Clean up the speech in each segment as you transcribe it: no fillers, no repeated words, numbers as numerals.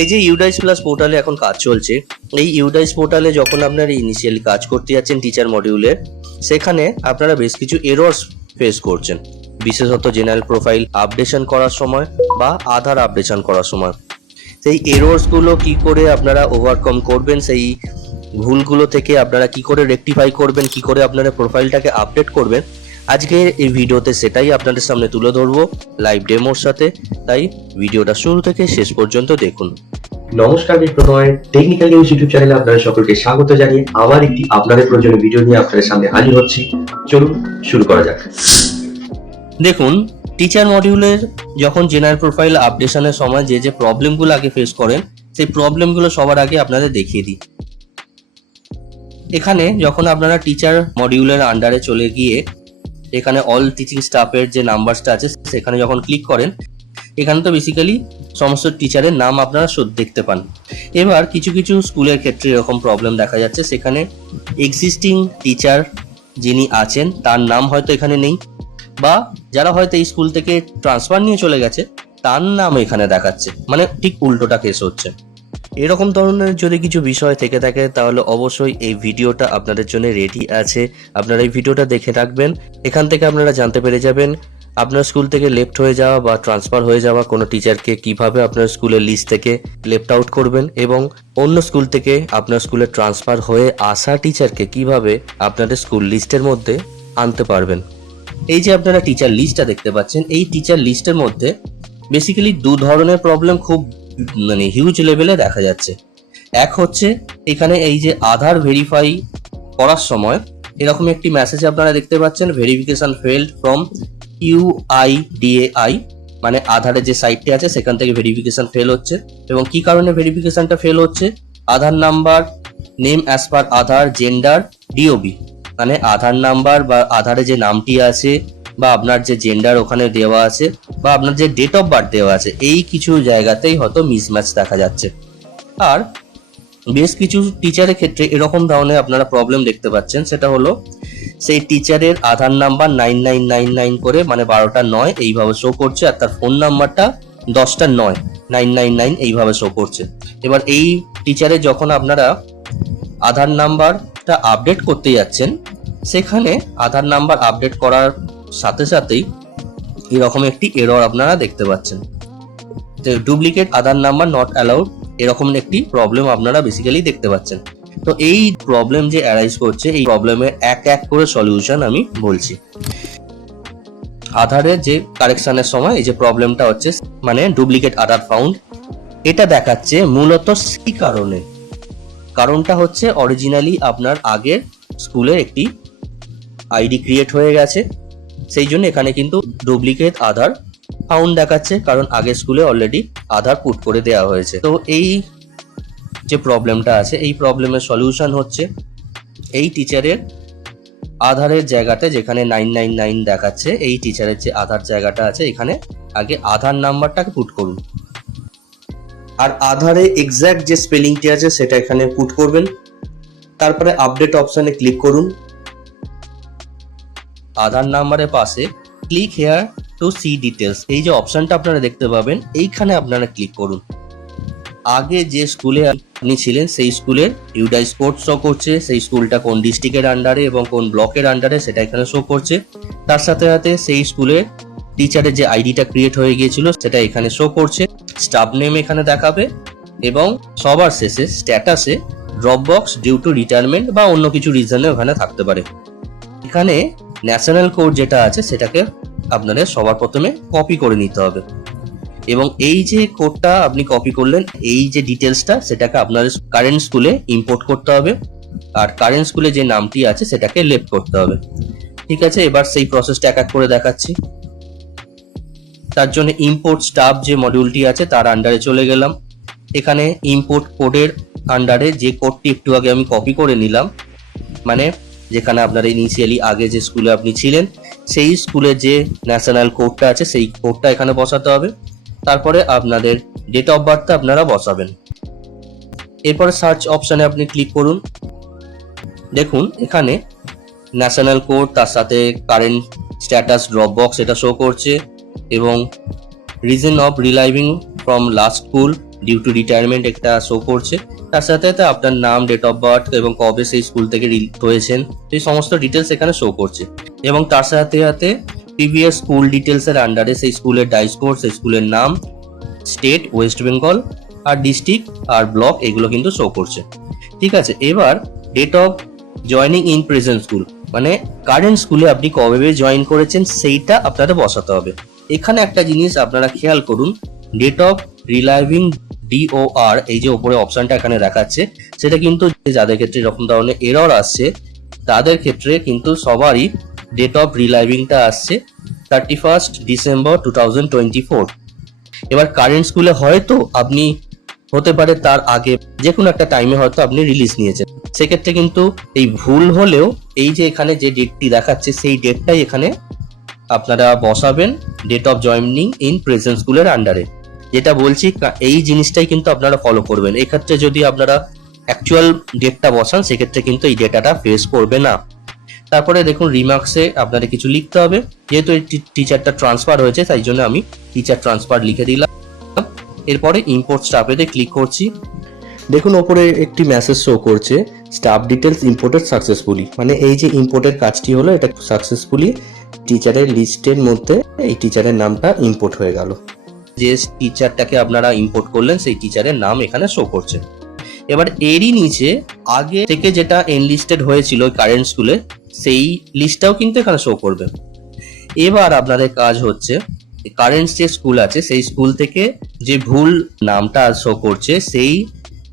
এই যে UDISE plus পোর্টালে এখন কাজ চলছে, এই ইউডাইস পোর্টালে যখন আপনারা ইনিশিয়ালি কাজ করতে যাচ্ছেন টিচার মডিউলের, সেখানে আপনারা বেশ কিছু এরর্স ফেস করছেন, বিশেষত জেনারেল প্রোফাইল আপডেশন করার সময় বা আধার আপডেশন করার সময়। সেই এরর্সগুলো কি করে আপনারা ওভারকাম করবেন, সেই ভুলগুলো থেকে আপনারা কি করে রেকটিফাই করবেন, কি করে আপনারা প্রোফাইলটাকে আপডেট করবেন, আজকে এই ভিডিওতে সেটাই আপনাদের সামনে তুলে ধরবো লাইভ ডেমোর সাথে। তাই ভিডিওটা শুরু থেকে শেষ পর্যন্ত দেখুন। নমস্কার, আমি প্রণয় টেকনিক্যাল নিউজ ইউটিউব চ্যানেলে আপনাদের সকলকে স্বাগত জানিয়ে আবার একটি আপনাদের প্রয়োজনীয় ভিডিও নিয়ে আপনাদের সামনে হাজির হচ্ছি। চলুন শুরু করা যাক। দেখুন, টিচার মডিউলের যখন জেনারেল প্রোফাইল আপডেশনের সময় যে প্রবলেমগুলো আগে ফেস করেন, সেই প্রবলেমগুলো সবার আগে আপনাদের দেখিয়ে দিই। এখানে যখন আপনারা টিচার মডিউলের আন্ডারে চলে গিয়ে এখানে অল টিচিং স্টাফের যে নাম্বারসটা আছে সেখানে যখন ক্লিক করেন, এখানে তো বেসিক্যালি সমস্ত টিচারের নাম আপনারা দেখতে পান। এবার কিছু কিছু স্কুলের ক্ষেত্রে এরকম প্রবলেম দেখা যাচ্ছে, সেখানে এক্সিস্টিং টিচার যিনি আছেন তার নাম হয়তো এখানে নেই, বা যারা হয়তো এই স্কুল থেকে ট্রান্সফার নিয়ে চলে গেছে তার নাম এখানে দেখাচ্ছে, মানে ঠিক উল্টোটা কেস হচ্ছে। এরকম ধরনের যদি কিছু বিষয় থেকে থাকে তাহলে অবশ্যই এই ভিডিওটা আপনাদের জন্য রেডি আছে, আপনারা এই ভিডিওটা দেখে রাখবেন। এখান থেকে আপনারা জানতে পেরে যাবেন আপনার স্কুল থেকে লেফট হয়ে যাওয়া বা ট্রান্সফার হয়ে যাওয়া কোনো টিচারকে কিভাবে আপনার স্কুলের লিস্ট থেকে লেফট আউট করবেন, এবং অন্য স্কুল থেকে আপনার স্কুলে ট্রান্সফার হয়ে আসা টিচারকে কিভাবে আপনাদের স্কুল লিস্টের মধ্যে আনতে পারবেন। এই যে আপনারা টিচার লিস্টটা দেখতে পাচ্ছেন, এই টিচার লিস্টের মধ্যে বেসিক্যালি দু ধরনের প্রবলেম খুব হিউজ লেভেলে দেখা যাচ্ছে। এক হচ্ছে এখানে এই যে আধার ভেরিফাই করার সময় এরকম একটি মেসেজ আপনারা দেখতে পাচ্ছেন, ভেরিফিকেশন ফেলড ফ্রম UIDAI, মানে আধারের যে সাইটটি আছে সেখান থেকে ভেরিফিকেশন ফেল হচ্ছে। এবং কি কারণে ভেরিফিকেশনটা ফেল হচ্ছে? আধার নাম্বার, নেম অ্যাজ পার আধার, জেন্ডার, DOB, মানে আধার নাম্বার বা আধারে যে নামটি আছে বা আপনার যে জেন্ডার ওখানে দেওয়া আছে বা আপনার যে ডেট অফ বার্থ দেওয়া আছে, এই কিছু জায়গাতেই হয়তো মিসম্যাচ দেখা যাচ্ছে। আর বেশ কিছু টিচারের ক্ষেত্রে এরকম ধরনের আপনারা প্রবলেম দেখতে পাচ্ছেন, সেটা হলো সেই টিচারের আধার নাম্বার 9999 করে, মানে 12টা 9 এইভাবে শো করছে, আর তার ফোন নাম্বারটা 10টা 9 999 এইভাবে শো করছে। এবার এই টিচারের যখন আপনারা আধার নাম্বারটা আপডেট করতে যাচ্ছেন, সেখানে আধার নাম্বার আপডেট করার সাথে সাথেই এরকম একটি এরর আপনারা দেখতে পাচ্ছেন, duplicate Aadhaar number not allowed, এরকম একটি প্রবলেম আপনারা বেসিক্যালি দেখতে পাচ্ছেন। তো এই প্রবলেম যে অ্যারাইজ করছে, এই প্রবলেমের এক এক করে সলিউশন আমি বলছি। আধারের যে কারেকশনের সময় এই যে প্রবলেমটা হচ্ছে, মানে ডুপ্লিকেট আধার ফাউন্ড, এটা দেখাচ্ছে মূলত কি কারণে? কারণটা হচ্ছে অরিজিনালি আপনার আগের স্কুলের একটি আইডি ক্রিয়েট হয়ে গেছে, সেই জন্য এখানে কিন্তু ডুপ্লিকেট আধার ফাউন্ড দেখাচ্ছে, কারণ আগের স্কুলে অলরেডি আধার পুট করে দেওয়া হয়েছে। তো এই যে প্রবলেমটা আছে, এই প্রবলেমের সলিউশন হচ্ছে এই টিচারের আধারের জায়গাতে যেখানে 999 দেখাচ্ছে, এই টিচারের যে আধার জায়গাটা আছে এখানে আগে আধার নাম্বারটাকে পুট করুন, আর আধারে এক্স্যাক্ট যে স্পেলিংটি আছে সেটা এখানে পুট করবেন। তারপরে আপডেট অপশনে ক্লিক করুন। আধার নাম্বারের পাশে click here to see details, এই যে অপশনটা আপনারা দেখতে পাবেন, এইখানে আপনারা ক্লিক করুন। আগে যে স্কুলে আপনি ছিলেন সেই স্কুলের ইউডাইস কোড শো করছে, সেই স্কুলটা কোন ডিস্ট্রিক্টের আন্ডারে এবং কোন ব্লকের আন্ডারে সেটা এখানে শো করছে। তার সাথে সাথে সেই স্কুলের টিচারের যে আইডিটা ক্রিয়েট হয়ে গিয়েছিল সেটা এখানে শো করছে, স্টাফ নেম এখানে দেখাবে, এবং সবার শেষে স্ট্যাটাসে drop box due to retirement বা অন্য কিছু রিজনে ওখানে থাকতে পারে। এখানে ন্যাশনাল কোড যেটা আছে সেটাকে আপনাদের সবার প্রথমে কপি করে নিতে হবে, এবং এই যে কোডটা আপনি কপি করলেন, এই যে ডিটেলসটা সেটাকে আপনাদের কারেন্ট স্কুলে ইম্পোর্ট করতে হবে, আর কারেন্ট স্কুলে যে নামটি আছে সেটাকে লেফট করতে হবে। ঠিক আছে, এবার সেই প্রসেসটা এক এক করে দেখাচ্ছি। তার জন্য ইম্পোর্ট স্টাফ যে মডিউলটি আছে তার আন্ডারে চলে গেলাম। এখানে ইম্পোর্ট কোডের আন্ডারে যে কোডটি একটু আগে আমি কপি করে নিলাম, মানে যেখানে আপনার ইনিশিয়ালি আগে যে স্কুলে আপনি ছিলেন সেই স্কুলের যে ন্যাশনাল কোডটা আছে সেই কোডটা এখানে বসাতে হবে। তারপরে আপনাদের ডেট অফ বার্থটা আপনারা বসাবেন। এরপরে সার্চ অপশনে আপনি ক্লিক করুন। দেখুন এখানে ন্যাশনাল কোড, তার সাথে কারেন্ট স্ট্যাটাস ড্রপ বক্স এটা শো করছে, এবং reason of relieving from last school, due to retirement একটা শো করছে, তার সাথে সাথে আপনার নাম, ডেট অফ বার্থ এবং কবে সেই স্কুল থেকে হয়েছেন এই সমস্ত ডিটেলস এখানে শো করছে। এবং তার সাথে সাথে প্রিভিয়াস স্কুল ডিটেলস এর আন্ডারে সেই স্কুলের ডাইস কোড, সেই স্কুলের নাম, স্টেট ওয়েস্ট বেঙ্গল, আর ডিস্ট্রিক্ট আর ব্লক এগুলো কিন্তু শো করছে। ঠিক আছে, এবার date of joining in present school মানে কারেন্ট স্কুলে আপনি কবে জয়েন করেছেন সেইটা আপনাদের বসাতে হবে। এখানে একটা জিনিস আপনারা খেয়াল করুন, ডেট অফ রিলাইভিং DOR এই যে উপরে অপশনটা এখানে দেখাচ্ছে, সেটা কিন্তু যাদের ক্ষেত্রে এরকম ধরনের এরর আসছে তাদের ক্ষেত্রে কিন্তু সবারই ডেট অফ রিলাইভিংটা আসছে 31 ডিসেম্বর 2024। এবার কারেন্ট স্কুলে হয়তো আপনি হতে পারে তার আগে যে কোনো একটা টাইমে হয়তো আপনি রিলিজ নিয়েছেন, সেক্ষেত্রে কিন্তু এই ভুল হলেও এই যে এখানে যে ডেটটি দেখাচ্ছে সেই ডেটটাই এখানে আপনারা বসাবেন date of joining in present স্কুলের আন্ডারে। যেটা বলছি এই জিনিসটাই কিন্তু আপনারা ফলো করবেন। এক্ষেত্রে যদি আপনারা অ্যাকচুয়াল ডেটটা বসান সেক্ষেত্রে কিন্তু এই ডেটাটা ফেস করবে না। তারপরে দেখুন রিমার্কসে আপনাদের কিছু লিখতে হবে, যেহেতু এই টিচারটা ট্রান্সফার হয়েছে তাই জন্য আমি টিচার ট্রান্সফার লিখে দিলাম। এরপরে ইম্পোর্ট স্টাফেতে ক্লিক করছি। দেখুন ওপরে একটি মেসেজ শো করছে স্টাফ ডিটেলস ইম্পোর্টেড সাকসেসফুলি, মানে এই যে ইম্পোর্টের কাজটি হলো এটা সাকসেসফুলি টিচারের লিস্টের মধ্যে এই টিচারের নামটা ইম্পোর্ট হয়ে গেল। যে টিচারটাকে আপনারা ইম্পোর্ট করলেন সেই টিচারের নাম এখানে শো করছে। এবার এরই নিচে আগে থেকে যেটা এনলিস্টেড হয়েছিল কারেন্ট স্কুলে সেই লিস্টটাও কিন্তু এখানে শো করবে। এবার আপনাদের কাজ হচ্ছে কারেন্ট যে স্কুল আছে সেই স্কুল থেকে যে ভুল নামটা শো করছে সেই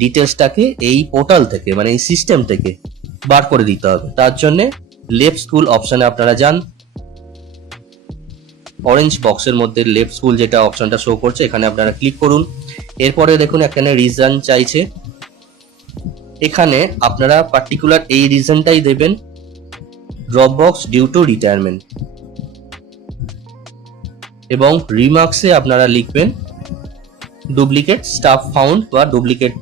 ডিটেলসটাকে এই পোর্টাল থেকে মানে এই সিস্টেম থেকে বার করে দিতে হবে। তার জন্য লেফট স্কুল অপশনে আপনারা যান, অরেঞ্জ বক্সের মধ্যে লেফট স্কুল যেটা অপশনটা শো করছে এখানে আপনারা ক্লিক করুন। এরপরে দেখুন এখানে রিজন চাইছে, এখানে আপনারা পার্টিকুলার এই রিজনটাই দেবেন, drop box due to retirement. এবং রিমার্কসে আপনারা লিখবেন ডুপ্লিকেট স্টাফ ফাউন্ড বা ডুপ্লিকেট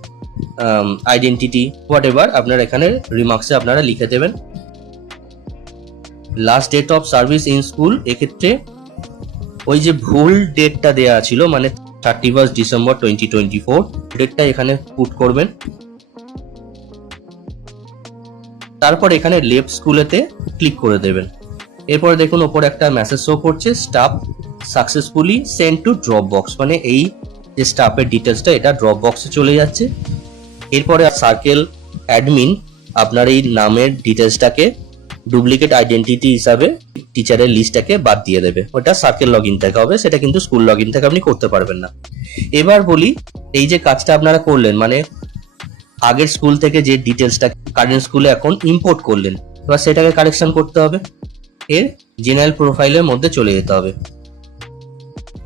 আইডেন্টিটি হোয়াট এভার আপনারা এখানে রিমার্কসে আপনারা লিখে দেবেন। Last date of service in school এক্ষেত্রে ওই যে ভুল ডেটটা দেওয়া ছিল মানে 31 ডিসেম্বর 2024 ডেটটা এখানে পুট করবেন। তারপর এখানে লেফট স্কুলেতে ক্লিক করে দেবেন। এরপরে দেখুন ওপরে একটা মেসেজ শো করছে staff successfully send to drop box, মানে এই যে স্টাফের ডিটেলসটা এটা ড্রপ বক্সে চলে যাচ্ছে। এরপরে সার্কেল অ্যাডমিন আপনার এই নামের ডিটেলসটাকে ডুপ্লিকেট আইডেন্টিটি হিসাবে টিচারের লিস্টটাকে বাদ দিয়ে দেবে, ওটা সার্কেল লগ ইন থেকে হবে, সেটা কিন্তু স্কুল লগ ইন থেকে আপনি করতে পারবেন না। এবার বলি এই যে কাজটা আপনারা করলেন মানে আগের স্কুল থেকে যে ডিটেলসটা কারেন্ট স্কুলে এখন ইম্পোর্ট করলেন, এবার সেটাকে কারেকশন করতে হবে, এর জেনারেল প্রোফাইলের মধ্যে চলে যেতে হবে।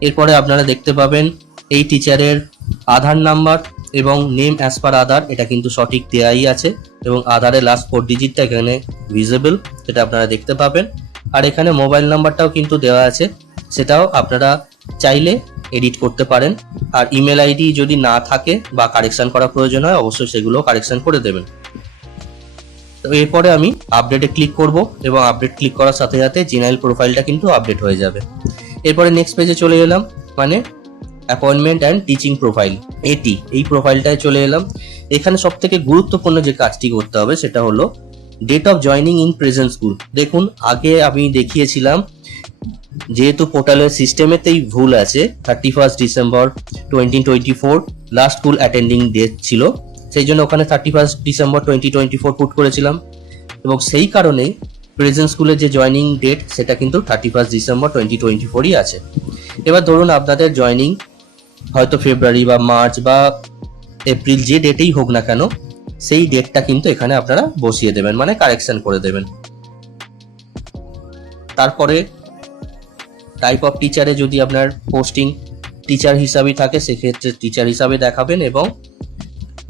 এরপরে আপনারা দেখতে পাবেন এই টিচারের আধার নাম্বার এবং নেম অ্যাজ পার আধার এটা কিন্তু সঠিক দেয়াই আছে এবং আধারের লাস্ট 4 ডিজিটটা এখানে ভিজিবল, সেটা আপনারা দেখতে পাবেন। আর এখানে মোবাইল নাম্বারটাও কিন্তু দেওয়া আছে, সেটাও আপনারা চাইলে এডিট করতে পারেন। আর ইমেল আইডি যদি না থাকে বা কারেকশন করা প্রয়োজন হয় অবশ্যই সেগুলো কারেকশন করে দেবেন। তো এরপরে আমি আপডেটে ক্লিক করব এবং আপডেট ক্লিক করার সাথে সাথে জেনারেল প্রোফাইলটা কিন্তু আপডেট হয়ে যাবে। এরপরে নেক্সট পেজে চলে এলাম, মানে অ্যাপয়েন্টমেন্ট অ্যান্ড টিচিং প্রোফাইল এই প্রোফাইলটায় চলে এলাম। এখানে সব থেকে গুরুত্বপূর্ণ যে কাজটি করতে হবে সেটা হলো date of joining in present school. দেখুন আগে আমি দেখিয়েছিলাম যেহেতু পোর্টালের সিস্টেমেতেই ভুল আছে 31 December 2024 last school attending date ছিল, সেই জন্য ওখানে 31 ডিসেম্বর 2024 পুট করেছিলাম এবং সেই কারণে প্রেজেন্ট স্কুলের যে জয়নিং ডেট সেটা কিন্তু 31 ডিসেম্বর 2024ই আছে। এবার ধরুন আপনাদের জয়নিং হয়তো ফেব্রুয়ারি বা মার্চ বা এপ্রিল যে ডেটেই হোক না কেন সেই ডেটটা কিন্তু এখানে আপনারা বসিয়ে দেবেন, মানে কারেকশন করে দেবেন। তারপরে টাইপ অফ টিচারে যদি আপনার পোস্টিং টিচার হিসাবে থাকে সেক্ষেত্রে টিচার হিসাবে দেখাবেন এবং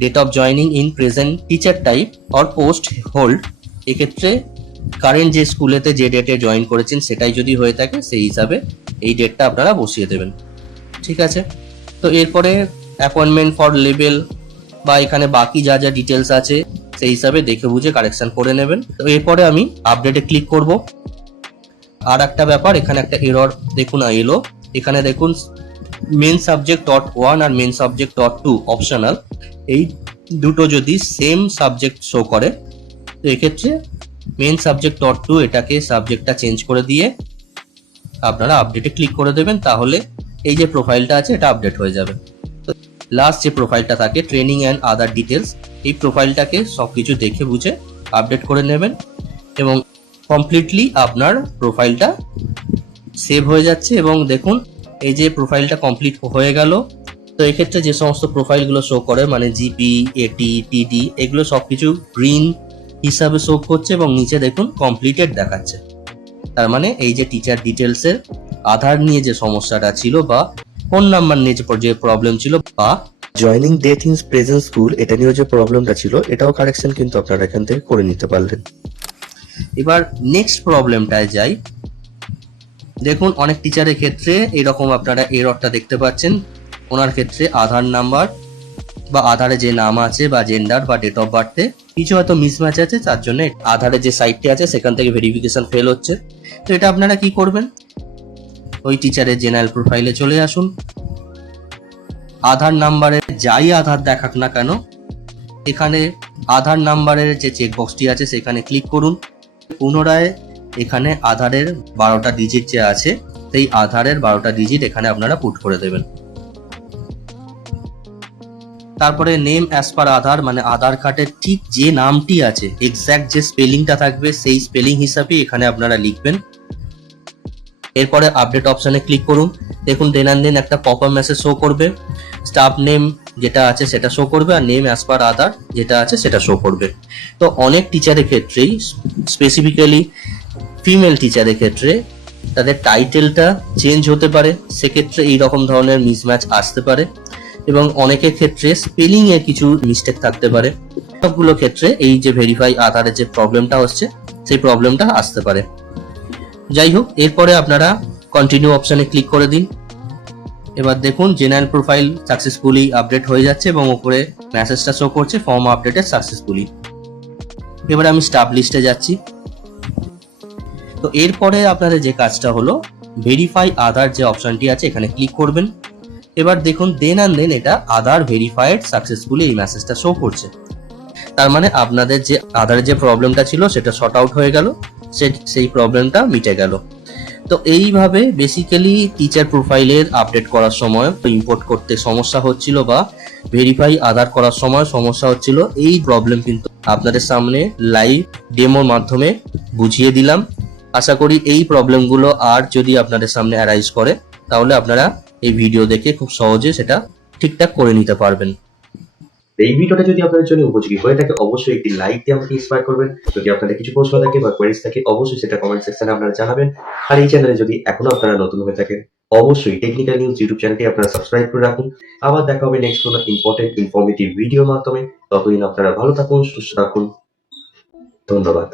date of joining in present teacher type or post hold এক্ষেত্রে কারেন্ট যে স্কুলেতে যে ডেটে জয়েন করেছেন সেটাই যদি হয়ে থাকে সেই হিসাবে এই ডেটটা আপনারা বসিয়ে দেবেন। ঠিক আছে, তো এরপরে অ্যাপয়েন্টমেন্ট ফর লেভেল বা এখানে বাকি যা যা ডিটেলস আছে সেই হিসাবে দেখে বুঝে কারেকশন করে নেবেন। তো এরপরে আমি আপডেটে ক্লিক করব। আর একটা ব্যাপার, এখানে একটা এরর দেখুন এলো, এখানে দেখুন মেন সাবজেক্ট ডট ওয়ান আর main subject dot two optional, এই দুটো যদি সেম সাবজেক্ট শো করে, তো এক্ষেত্রে মেন সাবজেক্ট ডট টু এটাকে সাবজেক্টটা চেঞ্জ করে দিয়ে আপনারা আপডেটে ক্লিক করে দেবেন, তাহলে এই যে প্রোফাইলটা আছে এটা আপডেট হয়ে যাবে। লাস্ট যে প্রোফাইলটা থাকে ট্রেনিং অ্যান্ড আদার ডিটেলস, এই প্রোফাইলটাকে সবকিছু দেখে বুঝে আপডেট করে নেবেন এবং কমপ্লিটলি আপনার প্রোফাইলটা সেভ হয়ে যাচ্ছে। এবং দেখুন এই যে প্রোফাইলটা কমপ্লিট হয়ে গেল। তো এক্ষেত্রে যে সমস্ত প্রোফাইলগুলো শো করে মানে জিপি, এটি, টিডি, এগুলো সবকিছু গ্রিন হিসাবে শো করছে এবং নিচে দেখুন কমপ্লিটেড দেখাচ্ছে। তার মানে এই যে টিচার ডিটেলসের আধার নিয়ে যে সমস্যাটা ছিল বা ফোন নাম্বার নিয়ে যে প্রবলেম ছিল বা joining date in present school এটা নিয়ে যে প্রবলেমটা ছিল, এটাও কারেকশন কিন্তু আপনারা এখান থেকে করে নিতে পারলেন। এবার নেক্সট প্রবলেমটায় যাই। দেখুন অনেক টিচারের ক্ষেত্রে এরকম আপনারা এররটা দেখতে পাচ্ছেন, ওনার ক্ষেত্রে আধার নাম্বার বা আধারে যে নাম আছে বা জেন্ডার বা ডেট অফ বার্থে কিছু হয়তো মিসম্যাচ আছে, তার জন্য আধারে যে সাইটটি আছে সেখান থেকে ভেরিফিকেশন ফেল হচ্ছে। তো এটা আপনারা কি করবেন, ওই টিচারের জেনারেল প্রোফাইলে চলে আসুন, আধার নাম্বারের যাই আধার দেখাক না কেন এখানে আধার নাম্বারের যে চেকবক্সটি আছে সেখানে ক্লিক করুন। পুনরায় এখানে আধারের 12টা ডিজিট যে আছে সেই আধারের 12টা ডিজিট এখানে আপনারা পুট করে দেবেন। তারপরে নেম অ্যাজ পার আধার, মানে আধার কার্ডের ঠিক যে নামটি আছে এক্স্যাক্ট যে স্পেলিংটা থাকবে সেই স্পেলিং হিসাবে এখানে আপনারা লিখবেন। এরপরে আপডেট অপশনে ক্লিক করুন। দেখুন দেন একটা পপ আপ মেসেজ শো করবে, স্টাফ নেম যেটা আছে সেটা শো করবে আর নেম অ্যাজ পার আধার যেটা আছে সেটা শো করবে। তো অনেক টিচারের ক্ষেত্রেই স্পেসিফিক্যালি ফিমেল টিচারের ক্ষেত্রে তাদের টাইটেলটা চেঞ্জ হতে পারে, সেক্ষেত্রে এইরকম ধরনের মিসম্যাচ আসতে পারে এবং অনেকের ক্ষেত্রে স্পেলিং এ কিছু মিস্টেক থাকতে পারে। সবগুলো ক্ষেত্রে এই যে ভেরিফাই আধারের যে প্রবলেমটা হচ্ছে সেই প্রবলেমটা আসতে পারে। যাই হোক, এরপরে আপনারা কন্টিনিউ অপশনে ক্লিক করে দিন। এবার দেখুন জেনারেল প্রোফাইল সাকসেসফুলি আপডেট হয়ে যাচ্ছে এবং উপরে মেসেজটা শো করছে ফর্ম আপডেটেড সাকসেসফুলি। এবার আমি স্টাফ লিস্টে যাচ্ছি। তো এরপরে আপনাদের যে কাজটা হলো ভেরিফাই আধার যে অপশনটি আছে এখানে ক্লিক করবেন। এবার দেখুন দেন এটা আধার ভেরিফাইড সাকসেসফুলি এই মেসেজটা শো করছে। তার মানে আপনাদের যে আধারের যে প্রবলেমটা ছিল সেটা শর্ট আউট হয়ে গেল, সেই প্রবলেমটা মিটে গেল। তো এইভাবে বেসিক্যালি টিচার প্রোফাইলের আপডেট করার সময় ইম্পোর্ট করতে সমস্যা হচ্ছিল বা ভেরিফাই আধার করার সময় সমস্যা হচ্ছিল, এই প্রবলেম কিন্তু আপনাদের সামনে লাইভ ডেমোর মাধ্যমে বুঝিয়ে দিলাম। আশা করি এই প্রবলেমগুলো আর যদি আপনাদের সামনে অ্যারাইজ করে তাহলে আপনারা এই ভিডিও দেখে খুব সহজে সেটা ঠিকঠাক করে নিতে পারবেন। এই ভিডিওটা যদি আপনাদের জন্য উপযোগী হয়ে থাকে অবশ্যই একটি লাইক দিয়ে আমাকে ইন্সপায়ার করবেন। যদি আপনাদের কিছু প্রশ্ন থাকে বা কোয়েরিজ থাকে অবশ্যই সেটা কমেন্ট সেকশনে আপনারা জানাবেন। আর এই চ্যানেলে যদি এখনো আপনারা নতুন হয়ে থাকেন অবশ্যই টেকনিক্যাল নিউজ ইউটিউব চ্যানেলটি আপনারা সাবস্ক্রাইব করে রাখুন। আবার দেখা হবে নেক্সট কোনো ইম্পর্টেন্ট ইনফরমেটিভ ভিডিওর মাধ্যমে। ততদিন আপনারা ভালো থাকুন, সুস্থ থাকুন। ধন্যবাদ।